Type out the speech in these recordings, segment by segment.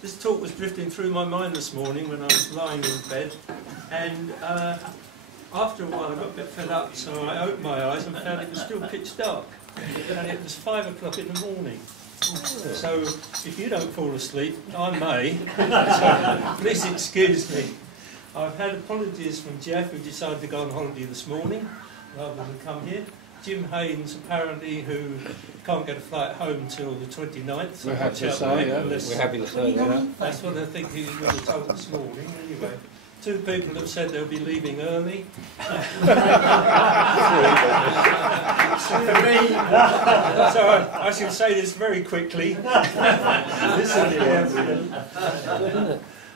this talk was drifting through my mind this morning when I was lying in bed, and after a while I got a bit fed up, so I opened my eyes and found it was still pitch dark, and it was 5 o'clock in the morning. So if you don't fall asleep, I may, so please excuse me. I've had apologies from Jeff, who decided to go on holiday this morning rather than come here. Jim Haynes, apparently, who can't get a flight home till the 29th. So we're happy to say, yeah. We're happy to say that. That's what I think he would have told this morning. Anyway, 2 people have said they'll be leaving early. So I should say this very quickly.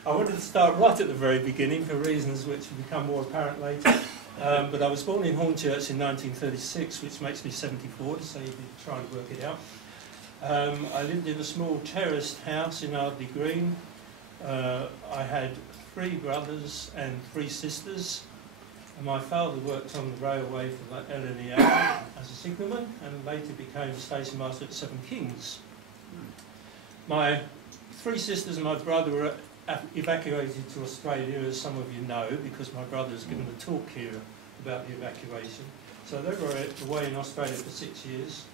I wanted to start right at the very beginning for reasons which will become more apparent later. But I was born in Hornchurch in 1936, which makes me 74, so you can try and work it out. I lived in a small terraced house in Ardley Green. I had 3 brothers and 3 sisters. And my father worked on the railway for the LNEA as a signalman and later became station master at Seven Kings. My 3 sisters and my brother were evacuated to Australia, as some of you know, because my brother has given a talk here about the evacuation. So they were away in Australia for 6 years.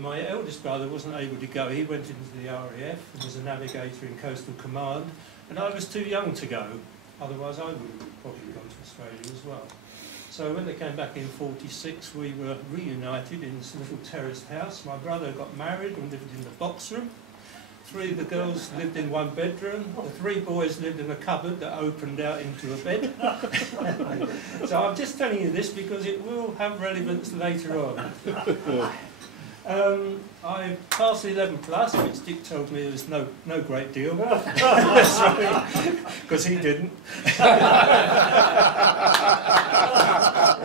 My eldest brother wasn't able to go. He went into the RAF and was a navigator in Coastal Command, and I was too young to go. Otherwise I would have probably gone to Australia as well. So when they came back in 46, we were reunited in this little terraced house. My brother got married and lived in the box room. 3 of the girls lived in 1 bedroom. The 3 boys lived in a cupboard that opened out into a bed. So I'm just telling you this because it will have relevance later on. I passed 11 plus, which Dick told me was no great deal. Because he didn't. And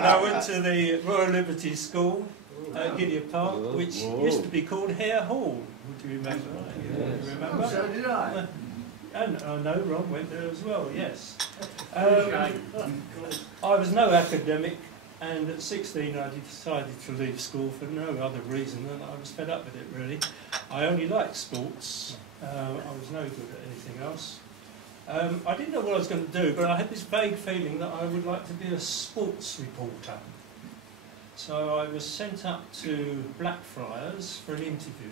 I went to the Royal Liberty School at Gideon Park, which used to be called Hare Hall. Would you remember? Yes. Remember? So did I. And I know Ron went there as well, yes. I was no academic, and at 16 I decided to leave school for no other reason than I was fed up with it, really. I only liked sports. I was no good at anything else. I didn't know what I was going to do, but I had this vague feeling that I would like to be a sports reporter. So I was sent up to Blackfriars for an interview.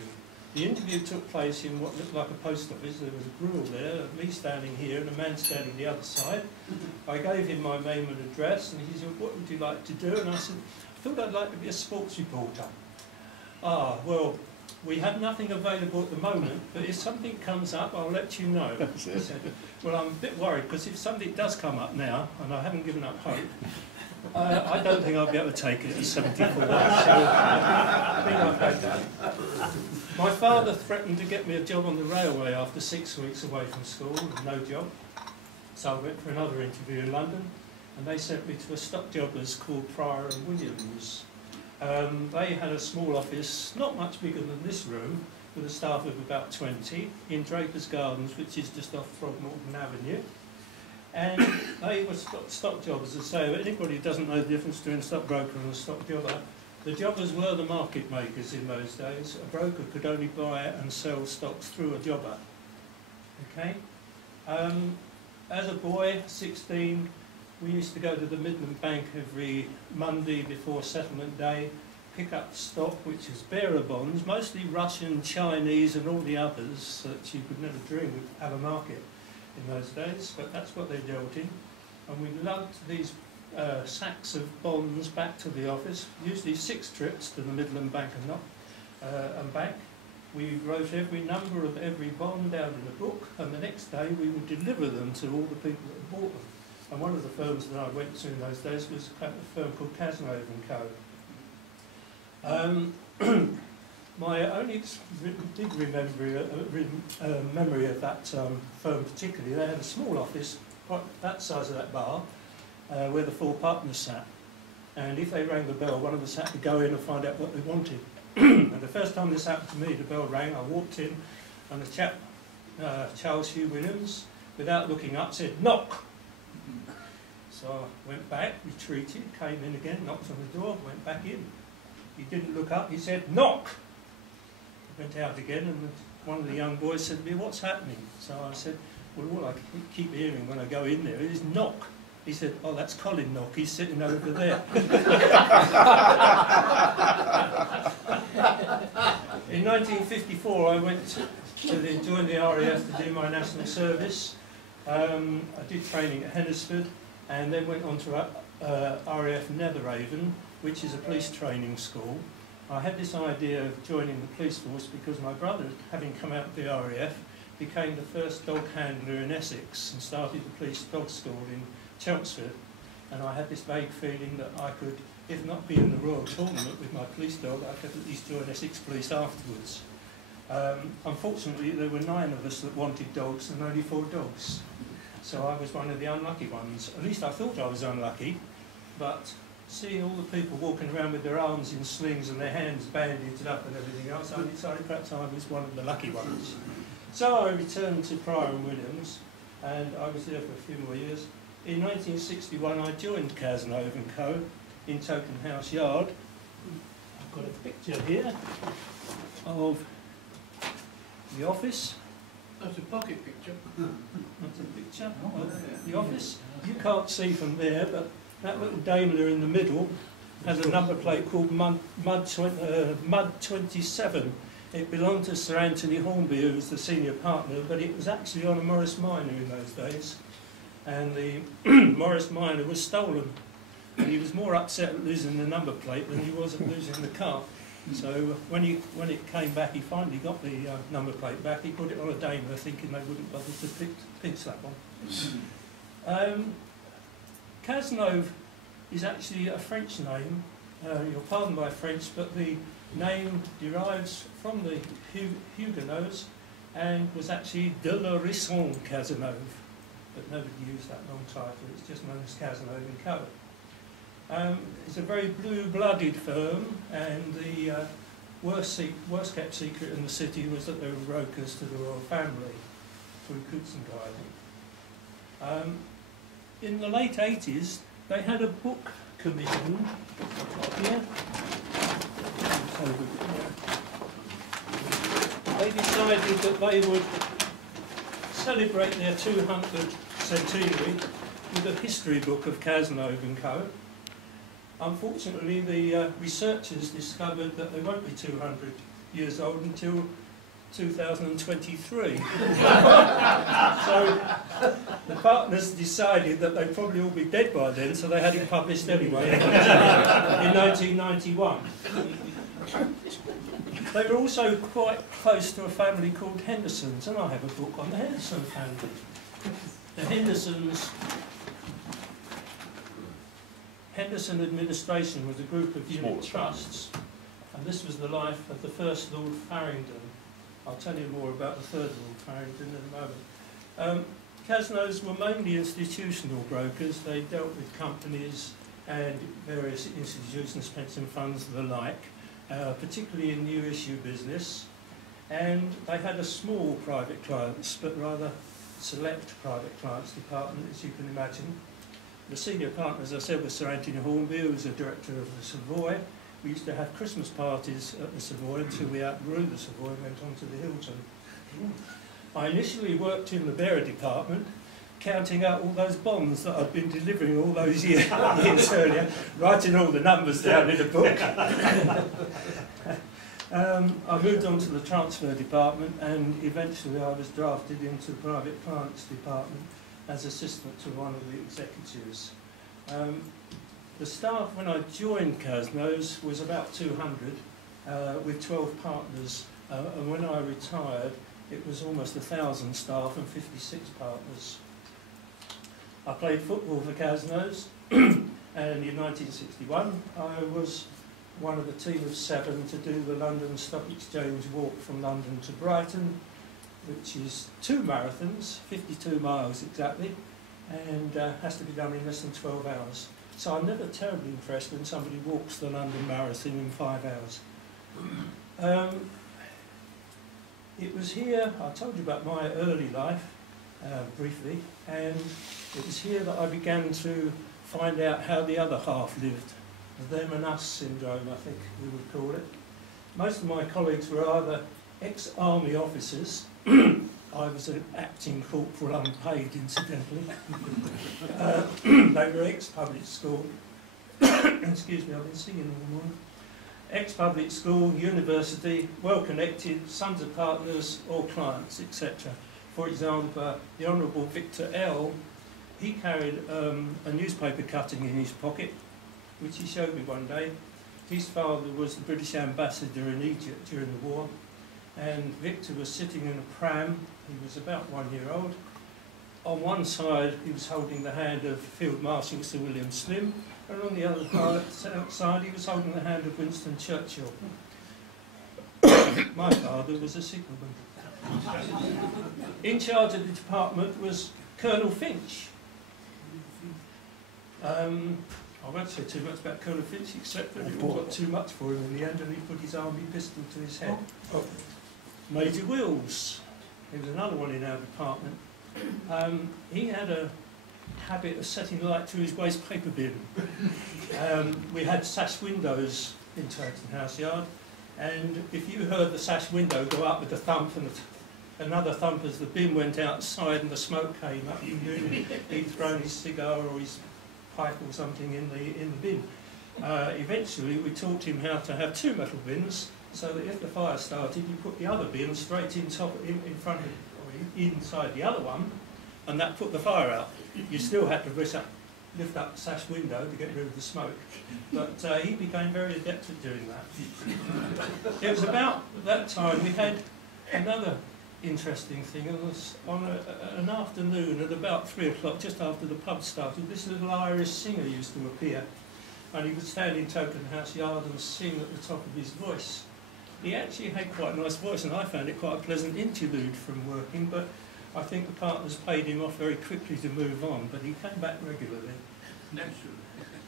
The interview took place in what looked like a post office. There was a grill there, me standing here and a man standing the other side. I gave him my name and address, and he said, "What would you like to do?" And I said, "I thought I'd like to be a sports reporter." "Ah, well, we have nothing available at the moment, but if something comes up, I'll let you know." I said, "Well, I'm a bit worried, because if something does come up now, and I haven't given up hope, I don't think I'll be able to take it at 74, so I think I've had that. My father threatened to get me a job on the railway after 6 weeks away from school, no job. So I went for another interview in London, and they sent me to a stock jobbers called Pryor and Williams. They had a small office, not much bigger than this room, with a staff of about 20, in Draper's Gardens, which is just off Throgmorton Avenue. And they were stock jobbers, and so anybody who doesn't know the difference between a stockbroker and a stock jobber, the jobbers were the market makers in those days. A broker could only buy and sell stocks through a jobber. Okay? As a boy, 16, we used to go to the Midland Bank every Monday before settlement day, pick up stock, which is bearer bonds, mostly Russian, Chinese and all the others that you could never dream would have a market in those days, but that's what they dealt in. And we lugged these sacks of bonds back to the office, usually 6 trips to the Midland Bank and back. We wrote every number of every bond out in a book, and the next day we would deliver them to all the people that had bought them. And one of the firms that I went to in those days was a firm called Cazenove & Co. My only big memory of that firm particularly, they had a small office, quite that size of that bar, where the 4 partners sat. And if they rang the bell, one of us had to go in and find out what they wanted. And the first time this happened to me, the bell rang, I walked in, and the chap, Charles Hugh Williams, without looking up, said, "Knock!" So I went back, retreated, came in again, knocked on the door, went back in. He didn't look up, he said, "Knock!" Went out again, and one of the young boys said to me, "What's happening?" So I said, "Well, all I keep hearing when I go in there is knock." He said, "Oh, that's Colin Knock, he's sitting over there." In 1954 I went to join the RAF to do my national service. I did training at Hendersford and then went on to RAF Netheravon, which is a police training school. I had this idea of joining the police force because my brother, having come out of the RAF, became the first dog handler in Essex and started the police dog school in Chelmsford. And I had this vague feeling that I could, if not be in the Royal Tournament with my police dog, I could at least join Essex Police afterwards. Unfortunately, there were 9 of us that wanted dogs and only 4 dogs. So I was one of the unlucky ones. At least I thought I was unlucky, but seeing all the people walking around with their arms in slings and their hands bandaged up and everything else, I decided perhaps I was one of the lucky ones. So I returned to Pryor and Williams, and I was there for a few more years. In 1961 I joined Cazenove & Co. in Token House Yard. I've got a picture here of the office. That's a pocket picture. That's a picture of the office. You can't see from there, but that little Daimler in the middle has a number plate called Mud 27. It belonged to Sir Anthony Hornby, who was the senior partner, but it was actually on a Morris Minor in those days. And the Morris Minor was stolen. And he was more upset at losing the number plate than he was at losing the car. So when it came back, he finally got the number plate back. He put it on a Daimler, thinking they wouldn't bother to fix that one. Cazenove is actually a French name. You'll pardon my French, but the name derives from the Huguenots and was actually de la Risson Cazenove. But nobody used that long title, it's just known as Cazenove & Co. It's a very blue-blooded firm, and the worst kept secret in the city was that they were brokers to the royal family through Coutts and Guyton. In the late 80s, they had a book commissioned here. They decided that they would celebrate their 200th centenary with a history book of Cazenove & Co. Unfortunately, the researchers discovered that they won't be 200 years old until 2023. So the partners decided that they'd probably all be dead by then, so they had it published anyway in 1991. They were also quite close to a family called Hendersons, and I have a book on the Henderson family. The Henderson administration was a group of unit trusts, and this was the life of the first Lord Farringdon. I'll tell you more about the third Lord Farringdon in a moment. Cazenoves were mainly institutional brokers. They dealt with companies and various institutions, pension funds and the like, particularly in new issue business. And they had a small private clients, but rather select private clients department, as you can imagine. The senior partner, as I said, was Sir Anthony Hornby, who was a director of the Savoy. We used to have Christmas parties at the Savoy until we outgrew the Savoy and went on to the Hilton. I initially worked in the bearer department, counting out all those bonds that I'd been delivering all those years earlier, writing all the numbers down in a book. I moved on to the transfer department, and eventually I was drafted into the private clients department as assistant to one of the executives. The staff when I joined Cazenoves was about 200 with 12 partners, and when I retired it was almost 1,000 staff and 56 partners. I played football for Cazenoves, and in 1961 I was one of a team of 7 to do the London Stock Exchange walk from London to Brighton, which is 2 marathons, 52 miles exactly, and has to be done in less than 12 hours. So I'm never terribly impressed when somebody walks the London Marathon in 5 hours. It was here, I told you about my early life, briefly, and it was here that I began to find out how the other half lived. The them and us syndrome, I think we would call it. Most of my colleagues were either ex-army officers. I was an acting corporal, unpaid incidentally. They were ex-public school. Excuse me, I've been singing all morning. Ex-public school, university, well-connected, sons of partners or clients, etc. For example, the Honourable Victor L., he carried a newspaper cutting in his pocket, which he showed me one day. His father was the British ambassador in Egypt during the war, and Victor was sitting in a pram. He was about 1 year old. On one side, he was holding the hand of Field Marshal Sir William Slim, and on the other side, he was holding the hand of Winston Churchill. My father was a signalman. In charge of the department was Colonel Finch. I won't say too much about Colonel Finch, except that it all got too much for him in the end, and he put his army pistol to his head. Major Wills, he was another one in our department. He had a habit of setting light to his waste paper bin. We had sash windows in Turton House Yard, and if you heard the sash window go up with a thump and another thump as the bin went outside and the smoke came up, you knew he'd thrown his cigar or his pipe or something in the bin. Eventually we taught him how to have two metal bins, so that if the fire started, you put the other bin straight in front of, or inside the other one, and that put the fire out. You still had to lift up the sash window to get rid of the smoke, but he became very adept at doing that. It was about that time we had another interesting thing. It was on an afternoon at about 3 o'clock, just after the pub started, this little Irish singer used to appear, and he would stand in Token House Yard and sing at the top of his voice. He actually had quite a nice voice, and I found it quite a pleasant interlude from working, but I think the partners paid him off very quickly to move on, but he came back regularly.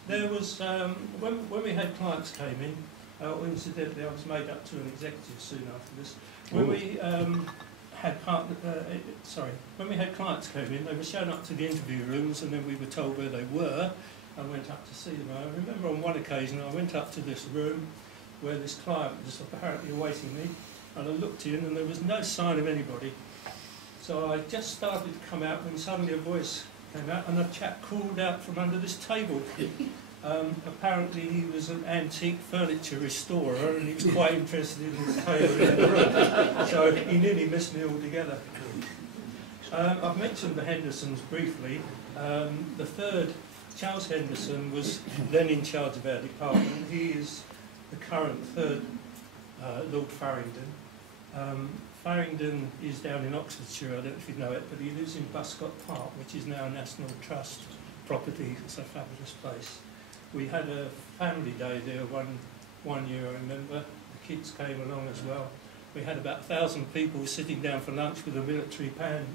There was, when we had clients came in, incidentally I was made up to an executive soon after this, when we when we had clients come in, they were shown up to the interview rooms, and then we were told where they were and went up to see them. I remember on one occasion I went up to this room where this client was apparently awaiting me, and I looked in and there was no sign of anybody. So I just started to come out when suddenly a voice came out, and a chap called out from under this table. Apparently he was an antique furniture restorer, and he was quite interested in this table in the room. So he nearly missed me altogether. I've mentioned the Hendersons briefly. The third, Charles Henderson, was then in charge of our department. He is the current third Lord Farringdon. Farringdon is down in Oxfordshire, I don't know if you know it, but he lives in Buscott Park, which is now a National Trust property. It's a fabulous place. We had a family day there one year, I remember. The kids came along as well. We had about 1,000 people sitting down for lunch with a military band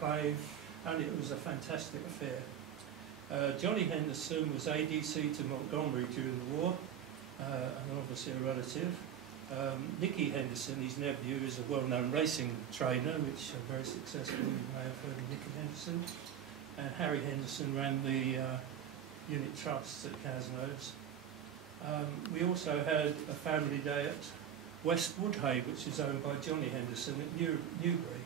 playing, and it was a fantastic affair. Johnny Henderson was ADC to Montgomery during the war, and obviously a relative. Nicky Henderson, his nephew, is a well-known racing trainer, which are very successful. You may have heard of Nicky Henderson. And Harry Henderson ran the unit trusts at Casno's. We also had a family day at West Woodhay, which is owned by Johnny Henderson at Newbury.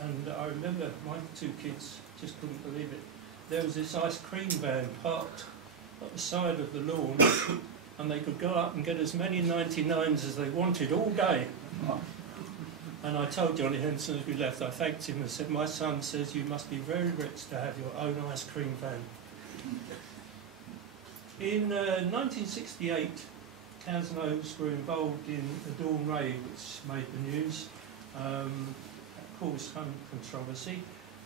And I remember my two kids just couldn't believe it. There was this ice cream van parked at the side of the lawn, and they could go up and get as many 99s as they wanted all day. And I told Johnny Henderson as we left, I thanked him and said, my son says you must be very rich to have your own ice cream van. In 1968, Casno's were involved in the Dawn Raid, which made the news. Caused some controversy,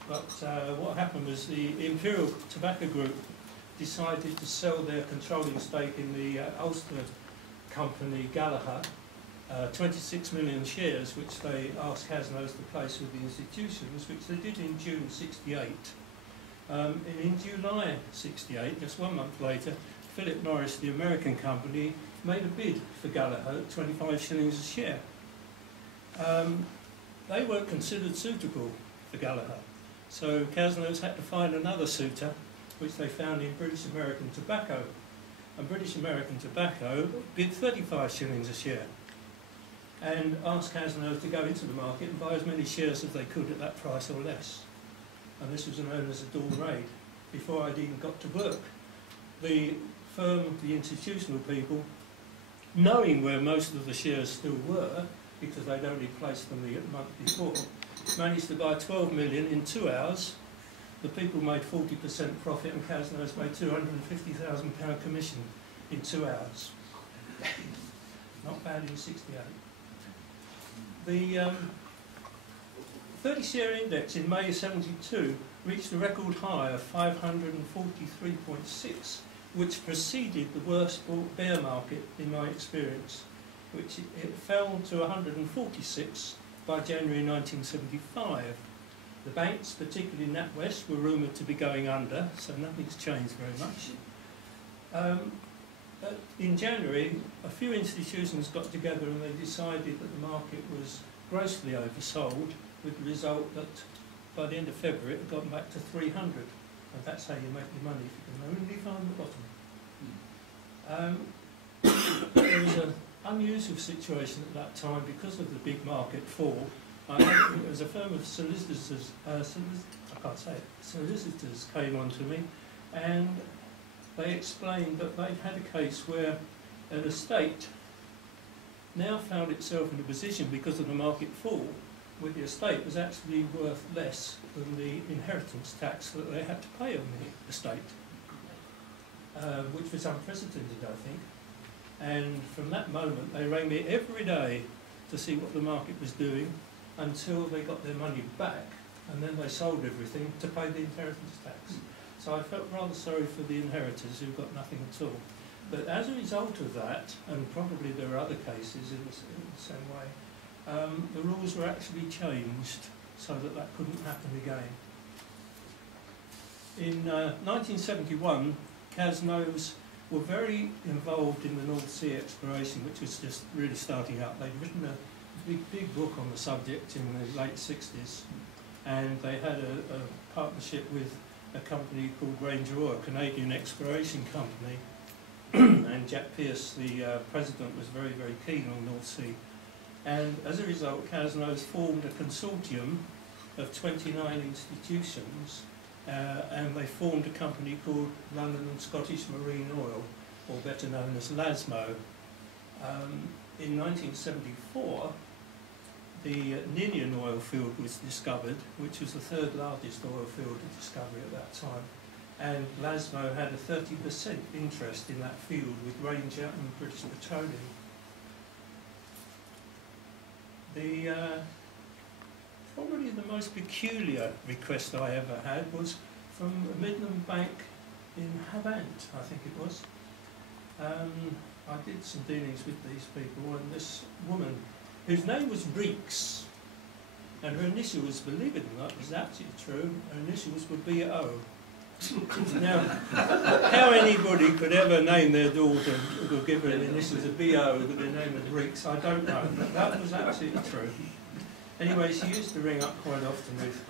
but what happened was the Imperial Tobacco Group decided to sell their controlling stake in the Ulster company Gallagher, 26 million shares, which they asked Casno's to place with the institutions, which they did in June '68. In July '68, just 1 month later, Philip Morris, the American company, made a bid for Gallagher at 25 shillings a share. They weren't considered suitable for Gallagher, so Casno's had to find another suitor, which they found in British American Tobacco. And British American Tobacco bid 35 shillings a share. and asked Cazenove to go into the market and buy as many shares as they could at that price or less. And this was known as a dawn raid, before I'd even got to work. The firm, the institutional people, knowing where most of the shares still were, because they'd only placed them the month before, managed to buy 12 million in 2 hours. The people made 40% profit, and Cazenove's made £250,000 commission in 2 hours. Not bad in '68. The 30-share index in May '72 reached a record high of 543.6, which preceded the worst bear market in my experience, which it fell to 146 by January 1975. The banks, particularly NatWest, were rumoured to be going under, so nothing's changed very much. In January, a few institutions got together and they decided that the market was grossly oversold, with the result that by the end of February it had gotten back to 300. And that's how you make your money, if you can only find the bottom. There was an unusual situation at that time because of the big market fall. There was a firm of solicitors, solicitors came on to me, and they explained that they'd had a case where an estate now found itself in a position, because of the market fall, where the estate was actually worth less than the inheritance tax that they had to pay on the estate, which was unprecedented, I think. And from that moment, they rang me every day to see what the market was doing, until they got their money back, and then they sold everything to pay the inheritance tax. So I felt rather sorry for the inheritors who got nothing at all. But as a result of that, and probably there are other cases in the same way, the rules were actually changed so that that couldn't happen again. In 1971, Cazenoves were very involved in the North Sea exploration, which was just really starting up. They'd written a big book on the subject in the late 60s, and they had a partnership with a company called Ranger Oil, a Canadian exploration company, and Jack Pierce, the president, was very, very keen on North Sea. And as a result, Cazenoves formed a consortium of 29 institutions, and they formed a company called London and Scottish Marine Oil, or better known as LASMO. In 1974, the Ninian oil field was discovered, which was the third largest oil field of discovery at that time. And LASMO had a 30% interest in that field with Ranger and British Petroleum. Probably the most peculiar request I ever had was from a Midland bank in Havant, I think it was. I did some dealings with these people, and this woman, whose name was Reeks, and her initials, believe it or not, is absolutely true, her initials were B.O. Now, how anybody could ever name their daughter or give her the initials of B.O. with the name of Reeks, I don't know, but that was absolutely true. Anyway, she used to ring up quite often with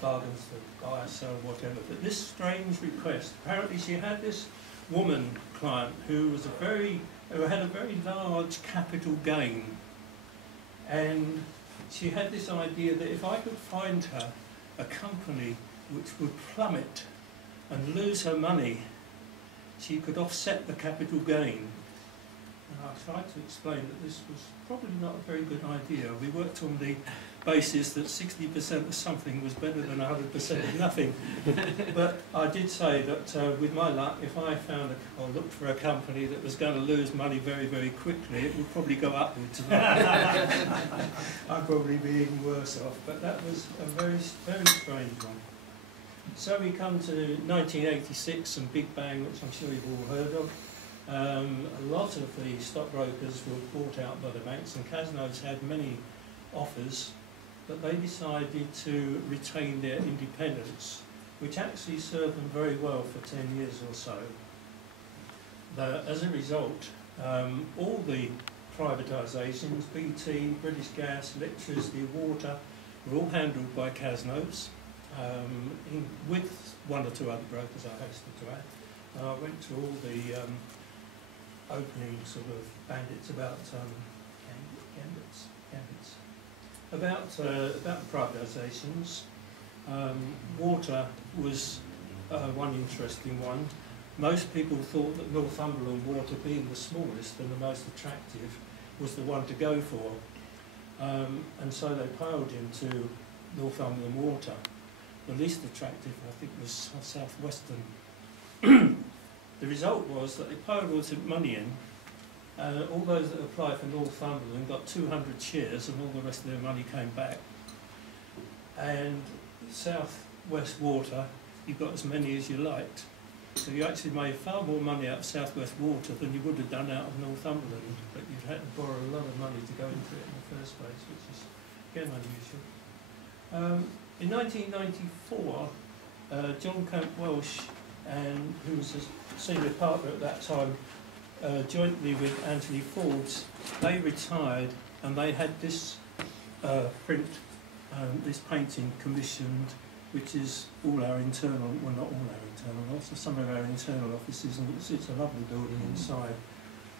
bargains to buy, sell, whatever, but this strange request, apparently she had this woman client who had a very large capital gain, and she had this idea that if I could find her a company which would plummet and lose her money, she could offset the capital gain. And I tried to explain that this was probably not a very good idea. We worked on the basis that 60% of something was better than 100% of nothing. But I did say that with my luck, if I found or looked for a company that was going to lose money very, very quickly, it would probably go upwards. I'd probably be even worse off. But that was a very, very strange one. So we come to 1986 and Big Bang, which I'm sure you've all heard of. A lot of the stockbrokers were bought out by the banks, and Cazenoves had many offers, but they decided to retain their independence, which actually served them very well for 10 years or so. As a result, all the privatisations, BT, British Gas, electricity, water, were all handled by Cazenoves, with one or two other brokers, I hasten to add. I went to all the opening sort of bandits about accounts. About privatisations, water was one interesting one. Most people thought that Northumberland Water, being the smallest and the most attractive, was the one to go for. And so they piled into Northumberland Water. The least attractive, I think, was South Western. The result was that they piled all the money in. All those that applied for Northumberland got 200 shares, and all the rest of their money came back. And South West Water, you got as many as you liked. So you actually made far more money out of South West Water than you would have done out of Northumberland, but you'd had to borrow a lot of money to go into it in the first place, which is again unusual. In 1994, John Camp Welsh, who was a senior partner at that time, jointly with Anthony Forbes, they retired, and they had this this painting commissioned, which is all our internal, well, not all our internal, also some of our internal offices, and it's a lovely building inside.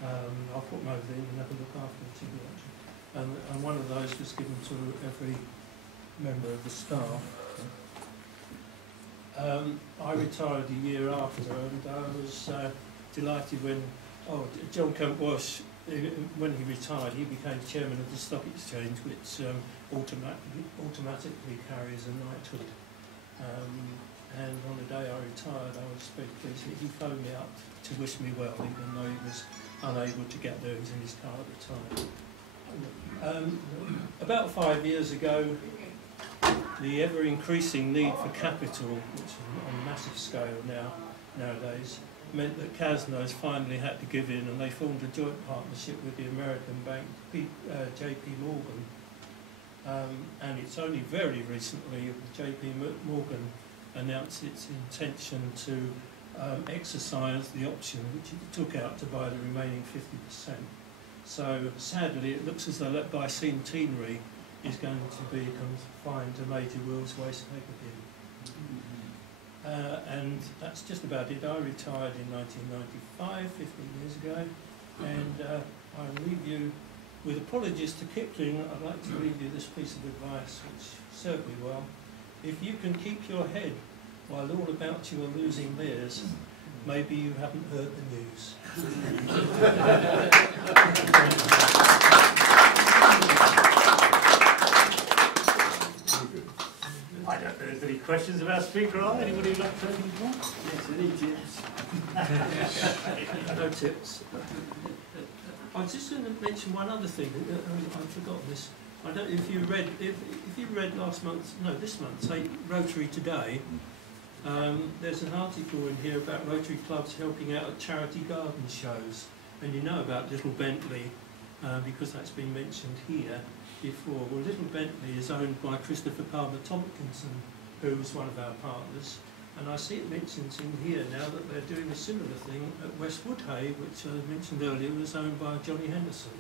I'll put them over there and have a look after it, actually. And one of those was given to every member of the staff. I retired a year after, and I was delighted when John Camp Welsh, when he retired, he became chairman of the Stock Exchange, which automatically carries a knighthood. And on the day I retired, I was very pleased that he phoned me up to wish me well, even though he was unable to get there. He was in his car at the time. About 5 years ago, the ever-increasing need for capital, which is on a massive scale nowadays, meant that Casnos finally had to give in, and they formed a joint partnership with the American bank, JP Morgan. And it's only very recently that JP Morgan announced its intention to exercise the option which it took out to buy the remaining 50%. So sadly, it looks as though that bicentenary is going to be confined to Major Will's wastepaper bin. And that's just about it. I retired in 1995, 15 years ago, and I'll leave you with apologies to Kipling. I'd like to leave you this piece of advice which served me well. If you can keep your head while all about you are losing theirs, maybe you haven't heard the news. I don't know if there's any questions about Speaker Eye. Anybody would like to say anything more? Yes, any tips? No tips. I was just going to mention one other thing. I've forgotten this. I don't know if you read. If you read this month, say Rotary Today. There's an article in here about Rotary clubs helping out at charity garden shows, and you know about Little Bentley because that's been mentioned here before. Well, Little Bentley is owned by Christopher Palmer Tompkinson, who's one of our partners. And I see it mentioned in here now that they're doing a similar thing at Westwood Hay, which I mentioned earlier was owned by Johnny Henderson.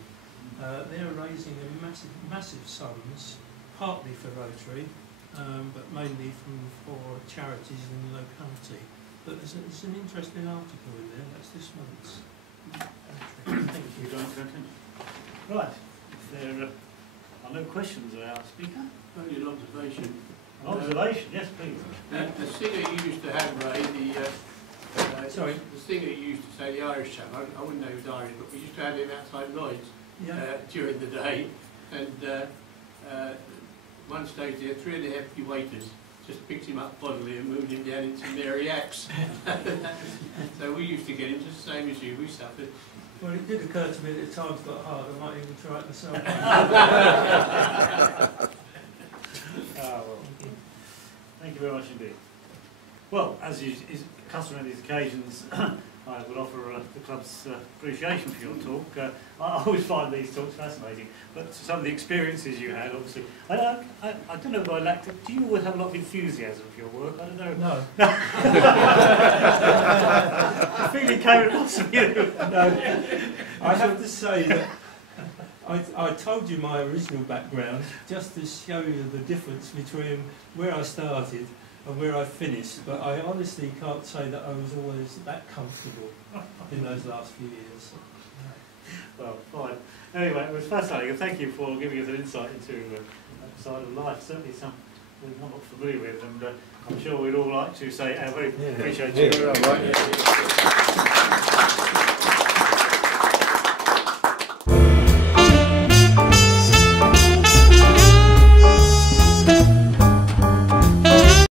They're raising massive sums, partly for Rotary, but mainly for charities in the locality. But there's an interesting article in there. That's this month's. Thank you. Right. If there are no questions of our speaker. Only an observation. Observation, yes, please. The singer you used to have, Ray, Sorry? The singer you used to say, the Irish chap, I wouldn't know he was Irish, but we used to have him outside Lloyd's during the day, and one stage there, 3 of the hefty waiters just picked him up bodily and moved him down into Mary Axe. So we used to get him just the same as you, we suffered. Well, it did occur to me that if times got hard, I might even try it myself. Well, thank you very much indeed. Well, as is customary on these occasions, I would offer the club's appreciation for your talk. I always find these talks fascinating, but some of the experiences you had, obviously, I don't know if I lacked it. Do you always have a lot of enthusiasm for your work? I don't know. No. The feeling came across from you. No. I have to say that I told you my original background just to show you the difference between where I started and where I finished, but I honestly can't say that I was always that comfortable in those last few years. Well, fine. Anyway, it was fascinating, and thank you for giving us an insight into that side of life. Certainly some we're not familiar with, and I'm sure we'd all like to say, I very appreciate you. Yeah.